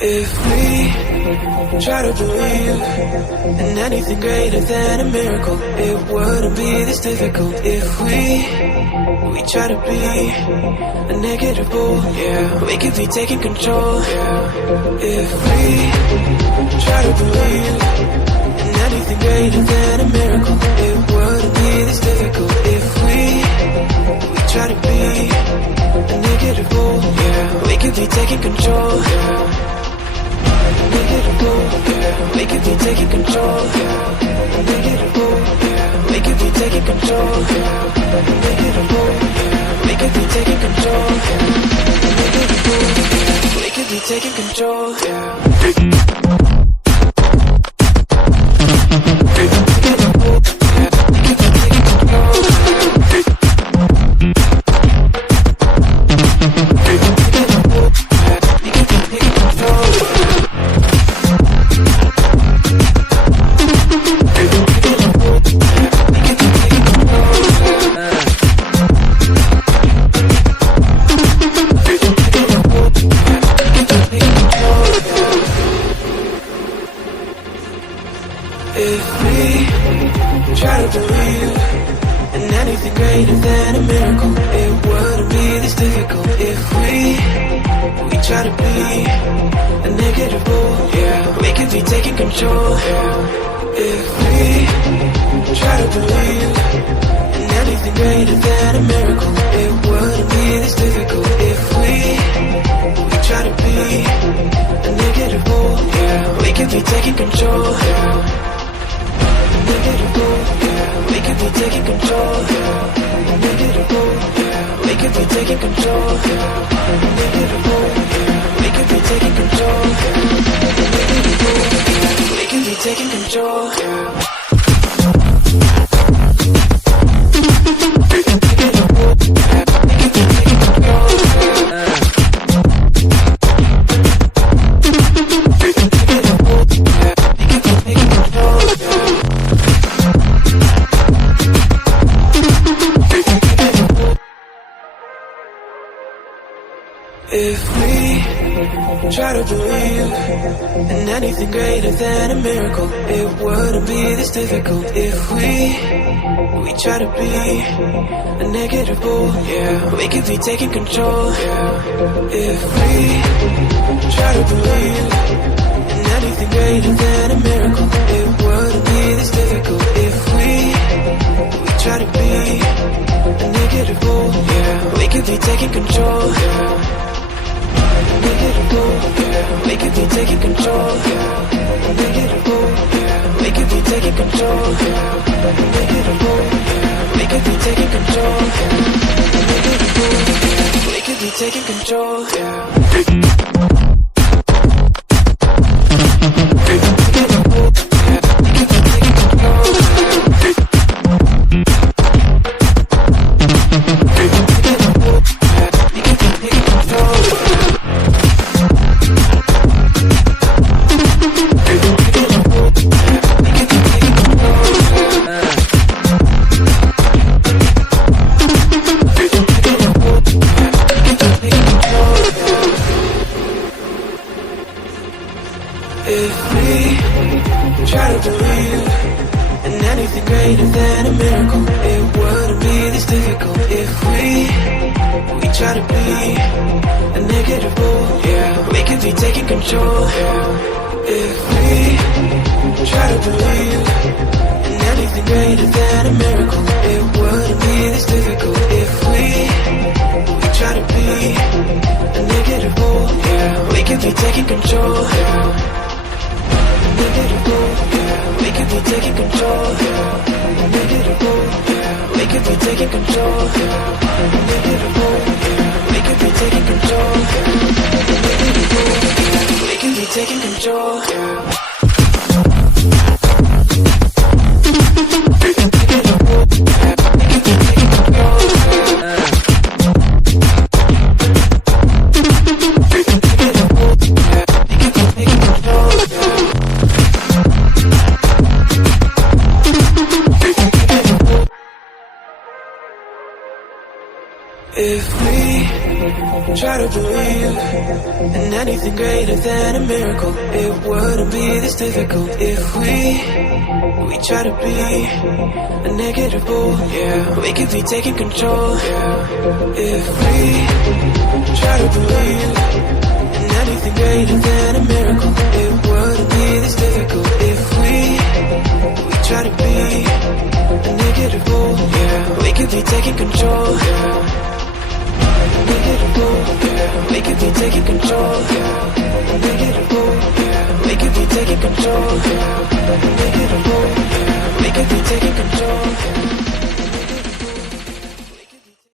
If we try to believe in anything greater than a miracle, it wouldn't be this difficult. If we try to be a negative bull, yeah, we could be taking control. Yeah. If we try to believe in anything greater than a miracle, it wouldn't be this difficult. If we try to be a negative bull, yeah, we could be taking control. Yeah. We could be taking control. We could be taking control. We could be taking control. We could be taking control. If we try to believe in anything greater than a miracle, it wouldn't be this difficult. If we try to be a negative bull, yeah, we could be taking control. If we try to believe in anything greater than a miracle, it wouldn't be this difficult. If we try to be a negative bull, yeah, we could be taking control. We could be taking control. We could be taking control. We could be taking control. We could be taking control. If we try to believe in anything greater than a miracle, it wouldn't be this difficult. If we try to be a negative bull, yeah, we could be taking control. If we try to believe in anything greater than a miracle, it wouldn't be this difficult. If we try to be a negative bull, yeah, we could be taking control. We could be taking control. We could be taking control. We could be taking control. We could be taking control. If we try to believe in anything greater than a miracle, it wouldn't be this difficult. If we try to be a negative bull, yeah, we could be taking control. If we try to believe in anything greater than a miracle, it wouldn't be this difficult. If we try to be a negative bull, yeah, we could be taking control. We could be taking control. We could be taking control. We could be taking control. We could be taking control. If we try to believe in anything greater than a miracle. It wouldn't be this difficult if we try to be a negative bull. Yeah, we could be taking control. Yeah, if we try to believe in anything greater than a miracle. It wouldn't be this difficult if we try to be a negative bull. Yeah, we could be taking control. Yeah, negative bull. Yeah, we could be taking control. Yeah, negative bull. Yeah, we could be taking control. Yeah, negative bull. Yeah, we could be taking control.